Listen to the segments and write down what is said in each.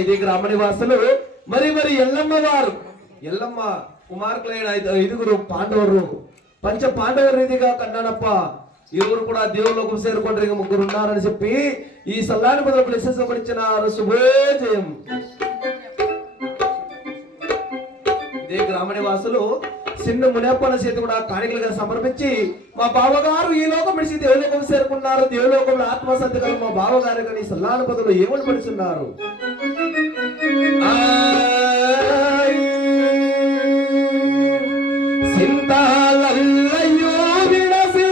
ఇది గ్రామ నివాసులు మరి ఎల్లమ్మ వారు ఎల్లమ్మ కుమార్కులైన 5 పాండవులు పంచ పాండవ రీతిగా కన్నానప్ప ఇరువురు కూడా దేవుళ్ళకు చేరుకుంటారు. ఇక 3 ఉన్నారని చెప్పి ఈ సల్లాని మొదలు విశేషపడిచినారు. శుభోజయం. ఇదే గ్రామ నివాసులు చిన్న మునేపన చేతి కూడా కాணிకలుగా సమర్పించి మా బావగారు ఈ లోకం విడిచి దేవులోకం చేరుకున్నారు, దేవులోకంలో ఆత్మశాంతి కల మా బావగారు కానీ సల్లాని పదవులు ఏమని పడుతున్నారు. సింతాలల్లయ్యో విడసి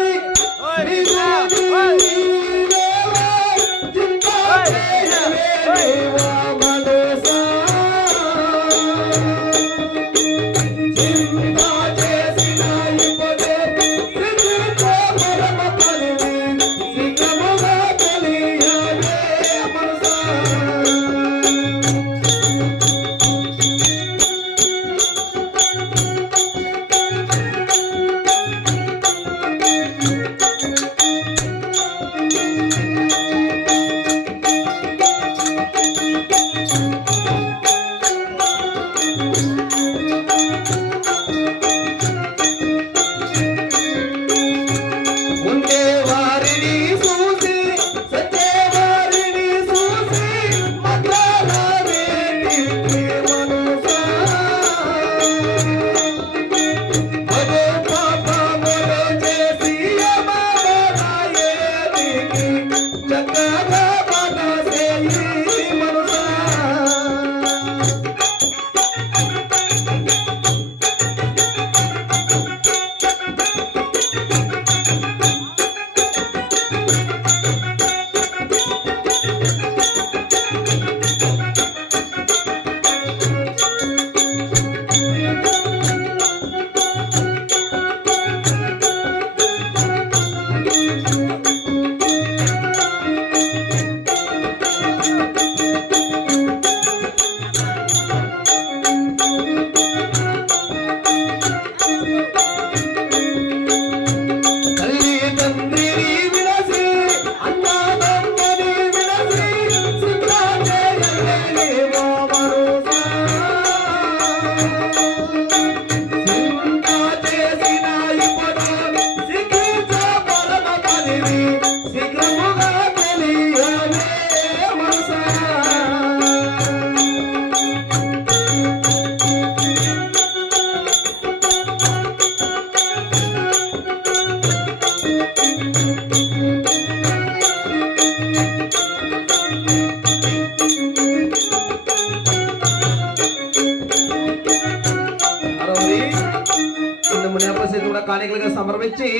మునియప్పసేది కూడా కాணிకలుగా సమర్పించి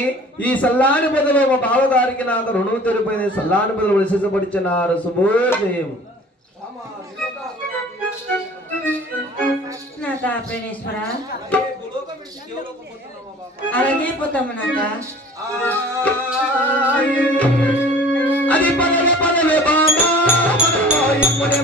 ఈ సల్లాని బదులు మా బావగారికి నాకు రుణం తెరిపోయింది సల్లాని బదులు విశేషపడిచినారు శుభోదయం నాథ ప్రణేశ్వర అలాగే పోతాము నాథ అది పదవే పదవే బాబా ఇప్పుడే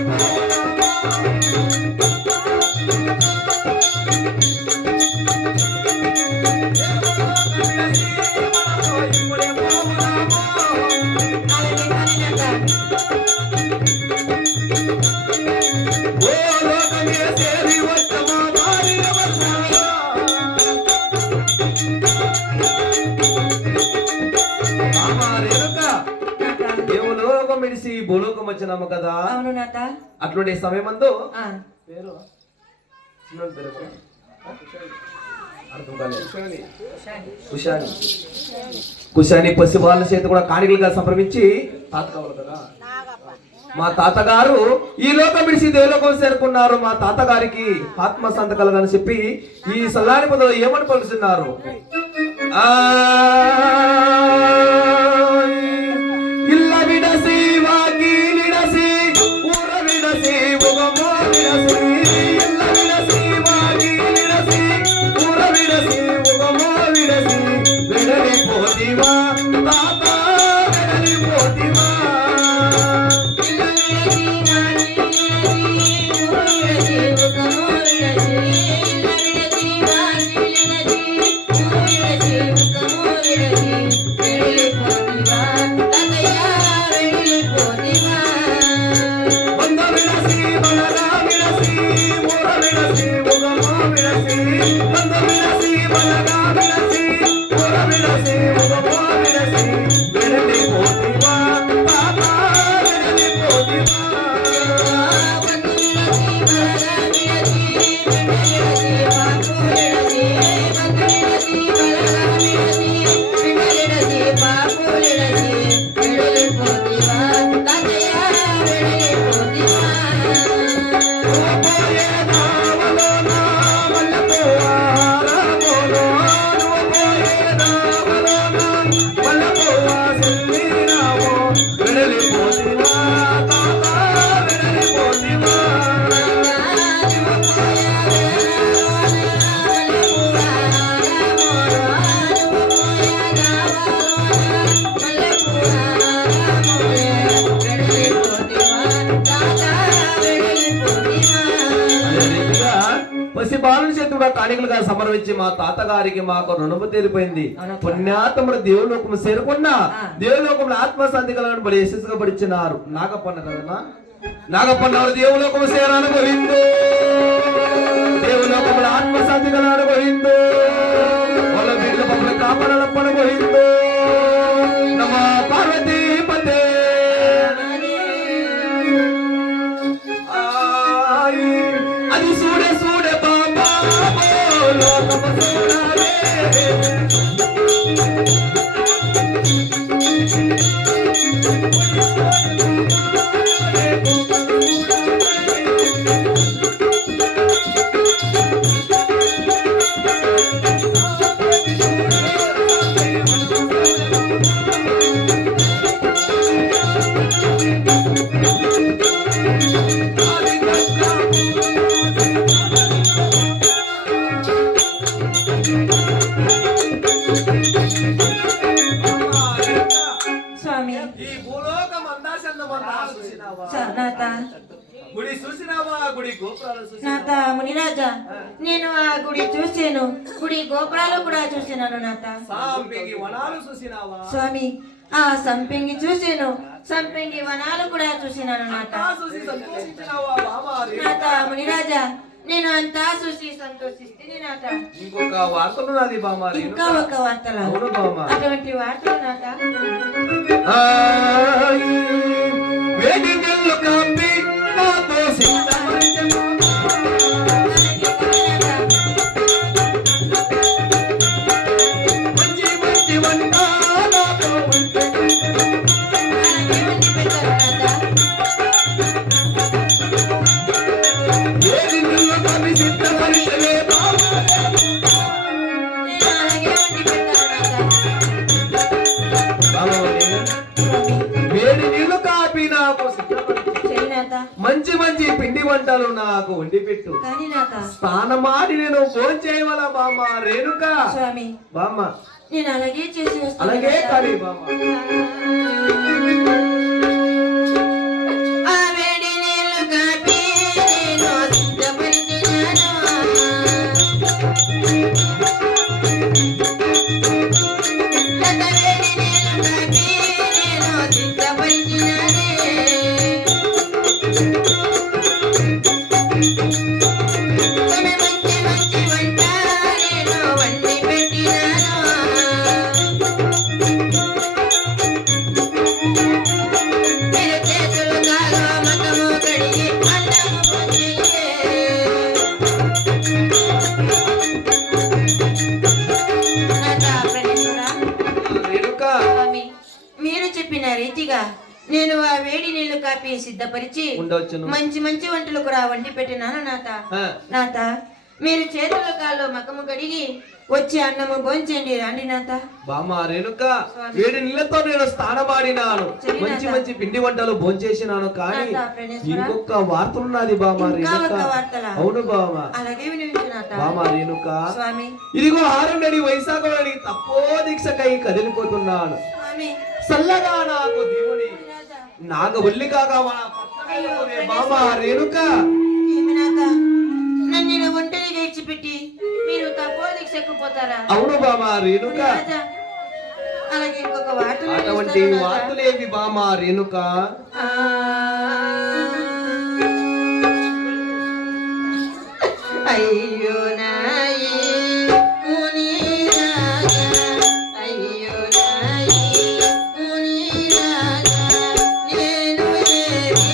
మిడిసి భూలోకం వచ్చినాము కదా అవును నాథ అటువంటి సమయమందు కుశాని పసివాళ్ళ చేత కూడా కాணிకలుగా సంప్రమించి తాత కావాలి కదా మా తాతగారు ఈ లోకం విడిచి దేవలోకం చేరుకున్నారు మా తాతగారికి ఆత్మ సంతకాలు అని చెప్పి ఈ సల్లాని పదవి ఏమని పలుకుతున్నారు ఇల్ల విడసి వాకి విడసి ఊర విడసి ఉగమో విడసి ఇల్ల విడసి వాకి విడసి ఊర విడసి ఉగమో విడసి విడలి పోతివా తాత విడలి పోతివా కాணிకలుగా సమర్పించి మా తాతగారికి మాకు రుణము తీరిపోయింది పుణ్యాత్ముడు దేవులోకము చేరుకున్న దేవులోకంలో ఆత్మశాంతి కలను బడి యశస్సుగా పడిచ్చినారు నాగపన్న కదన్నా నాగపన్న దేవులోకము చేరాను పోయిందో దేవులోకంలో ఆత్మశాంతి కలను పోయిందో వాళ్ళ బిడ్డ పప్పుల కాపాడలప్పన పోయిందో నమ పార్వతీ పతే అది చూడే చూడే బాబా లోకము చూడాలే నాథ మునిరాజా నేను ఆ గుడి చూసాను గుడి గోపురాలు కూడా చూసినాను నాథ స్వామి ఆ సంపెంగి చూసాను సంపెంగి వనాలు కూడా చూసినాను నాథ నాథ మునిరాజా నేను అంతా చూసి సంతోషిస్తే నాథ ఇంకొక వార్తలు నాది బామారి ఇంకా ఒక వార్తలు అటువంటి వార్తలు నాథ వేదికల్లో కాపి నాతో మంచి మంచి వంట నాతో వేదికల్లో కాపి సిద్ధపరిచలే బాబా వంటలు నాకు వండి పెట్టు. కానీ నాథ స్నానమాడి నేను ఫోన్ చేయవల బామ్మ రేణుక. స్వామి బామ్మ నేను అలాగే చేసి వస్తాను అలాగే నాథ. కానీ బామ్మ. ఆ వేడి నీళ్ళు కాపీ నేను సిద్ధపరిచినాను. లత వేడి నీళ్ళు కాపీ నేను సిద్ధపరిచినానే. కొన్ని మంచి మంచి వంట నేను వండి పెట్టినాను. మీరు చేతులు కాలో మకము కడిగి అన్నము పొందియే. నాథ ప్రణేశ్వరా, రేణుక స్వామి మీరు చెప్పిన రీతిగా నేను ఆ వేడి నీళ్లు కాపి సిద్ధపరిచి ఉండవచ్చును. మంచి మంచి వంటలు కూడా వండి పెట్టినాను నాథ. ఆ, నాథ మీరు చేతుల కాళ్ళు మకము కడిగి వచ్చి అన్నము భోంచండి రాండి నాథ. బామ్మ రేణుక వేడి నీళ్ళతో నేను స్నానమాడినాను, సరే మంచి నాథ. మంచి పిండి వంటలు భోంచేసినాను. కానీ నాథ ప్రణేశ్వర, ఇంకొక వార్త ఉన్నది బామ్మ ఇంకా రేణుక. ఒక వార్తలా? అవును బామ్మ. అలాగే వినిపించు నాథ. బామ్మ రేణుక స్వామి ఇదిగో 6 వైశాఖంలోని తప్పో దీక్షకై కదిలిపోతున్నాను. స్వామి చల్లగా నాకు దేవుని నాథ. నాగవల్లి కాగా బామ్మ రేణుక. ఏమి నాథ నన్ను ఇలా ఒంటరిగా ఇచ్చిపెట్టి మీరు తప్పో దీక్షకుపోతారా? అవును బామ్మ రేణుక. నాథ, అలాగే ఇంకొక వార్త అటువంటి వార్తలేవి బామ్మ రేణుక. అయ్యో నాయి ముని రాజా, అయ్యో నాయి ముని రాజా, నేను ఏమి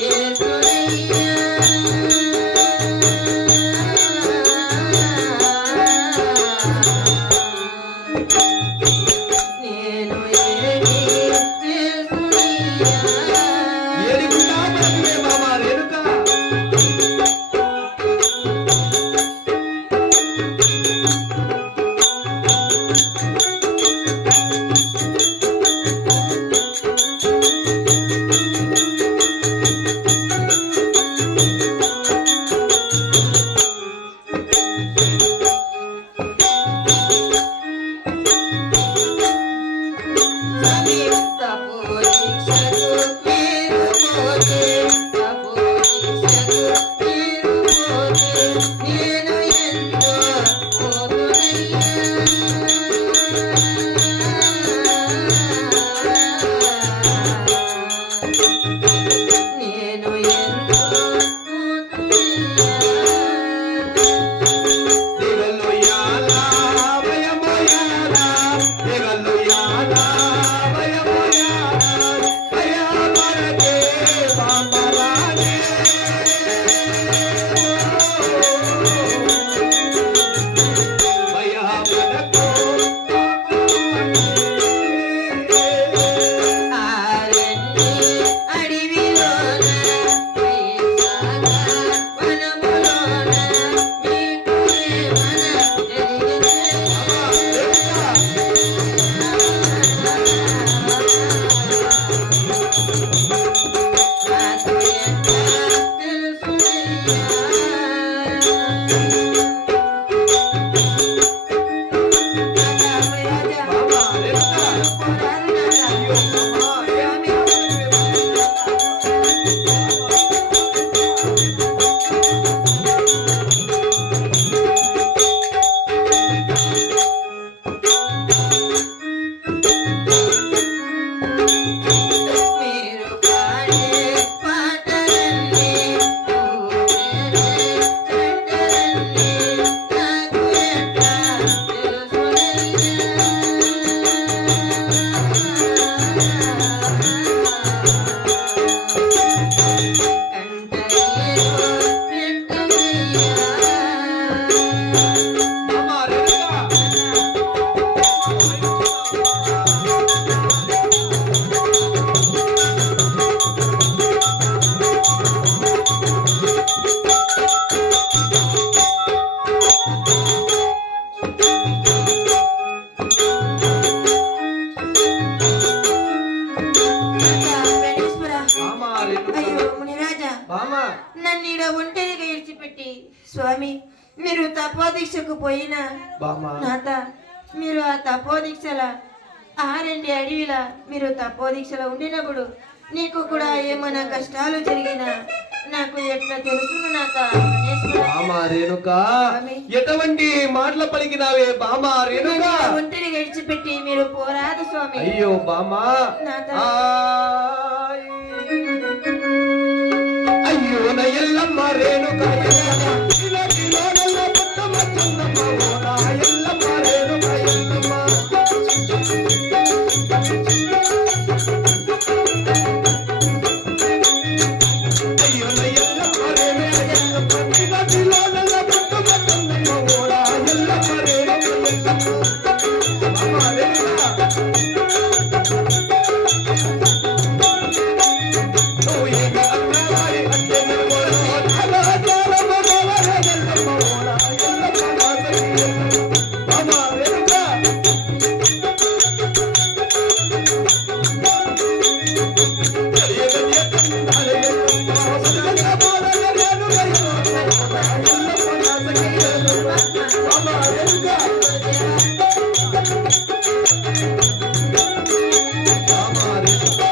చేతునయ్యా? నేను ఏమి చేతునయ్యా? ఏడిగుండా పలుకులే బామ్మ రేణుక. స్వామి తపో దీక్షకు మీరు పోతే, తపో దీక్షకు మీరు పోతే నేను ఎంతో పోతునయ్యా. తపోదీక్షకు పోయినా బామా నాత మీరు ఆ తపోదీక్షల ఆరండి అడవిలా మీరు తపోదీక్షలో ఉండినప్పుడు నీకు కూడా ఏమైనా కష్టాలు జరిగినా నాకు ఎట్లా తెలుసును నాత గణేశ్వర. బామా రేణుక స్వామి. ఎటువంటి మాటలు పలికినావే బామా రేణుక. నన్ను ఒంటరి గడిచిపెట్టి మీరు పోరాదు స్వామి. అయ్యో బామా నాత ఆయ్. అయ్యో నా ఎల్లమ్మ రేణుక ఎల్లమ్మ. ఇలా కిలోనల్ల పుట్టమ చిన్నమ్మ ఓ నా ఎల్లమ్మ రేణుక ఎల్లమ్మ. అయ్యో నా ఎల్లమ్మ రేణుక ఎల్లమ్మ. ఇలా కిలోనల్ల పుట్టమ చిన్నమ్మ ఓ నా ఎల్లమ్మ రేణుక ఎల్లమ్మ. బామా రేణుక. నువ్వు ఏమి అన్నవారి అంటే నిలబడు. అలా జాలమ్మ బావర ఎల్లమ్మ ఓ నా ఎల్లమ్మ నాసకి ఎల్లమ్మ. బామా రేణుక. గడియ కందాలే ఎల్లమ్మ. బతుకన్న బాలల రేణుక ఎల్లమ్మ ఓ నా ఎల్లమ్మ నాసకి ఎల్లమ్మ. బామా రేణుక. బామా రేణుక.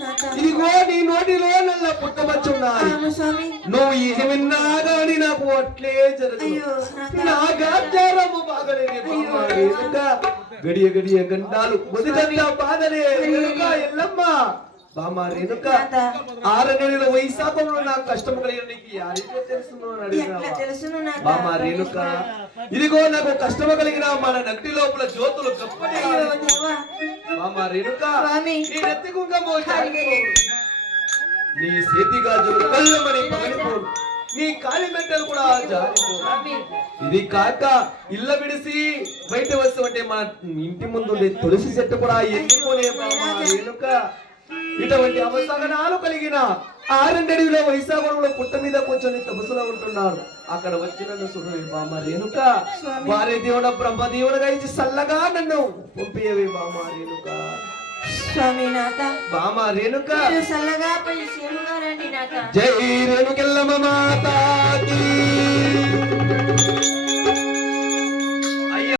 నాత ఇదిగో నీ నోటిలో నల్ల పుట్టమచ్చున్నాయి. అవును స్వామి. నువ్వు ఏమిన్నా గాని నాకు అట్లే జరగదు. అయ్యో నాత నా గాచారము బాగలేని బామ్మ రేణుక. గడియ గడియ గంటాలు బతుకంతా బాధలే రేణుక ఎల్లమ్మ. బామ్మ రేణుక. నాత 6 నెలల వైశాఖంలో నాకు కష్టం కలిగిన నీకు యారితో తెలుసును అని ఎట్లా అడిగినావా? తెలుసును నాత బామ్మ రేణుక. ఇదిగో నాకు కష్టము కలిగిన మన నగటి లోపల జ్యోతులు గప్పటి అయ్యో దేవా బామ్మ రేణుక. స్వామి. నీ నెత్తి కుంకము జారిపోవు. నీ చేతి గాజులు కళ్ళమని పగిలిపోవు. నీ కాలి మెట్టలు కూడా జారిపోవు. స్వామి. ఇది కాక ఇళ్ళ విడిసి బయట వస్తామంటే మన ఇంటి ముందు ఉండే తులసి చెట్టు కూడా ఎండిపోలే బామ్మ రేణుక. ఇటువంటి అవసగనాలు కలిగిన 6 అడవిలో వైశాఖంలో పుట్ట మీద కూర్చొని తపస్సులో ఉంటున్నాడు. అక్కడ వచ్చి నన్ను సురువే బామ్మ రేణుక. స్వామి. వారి దేవుడ బ్రహ్మ దేవుడుగా ఇచ్చి సల్లగా నన్ను పంపియవే బామ్మ రేణుక. స్వామి నాత బామ్మ రేణుక. మీరు చల్లగా పోయి శివుగా రండి నాత. జై రేణుకెల్లమ్మ మాతాకి.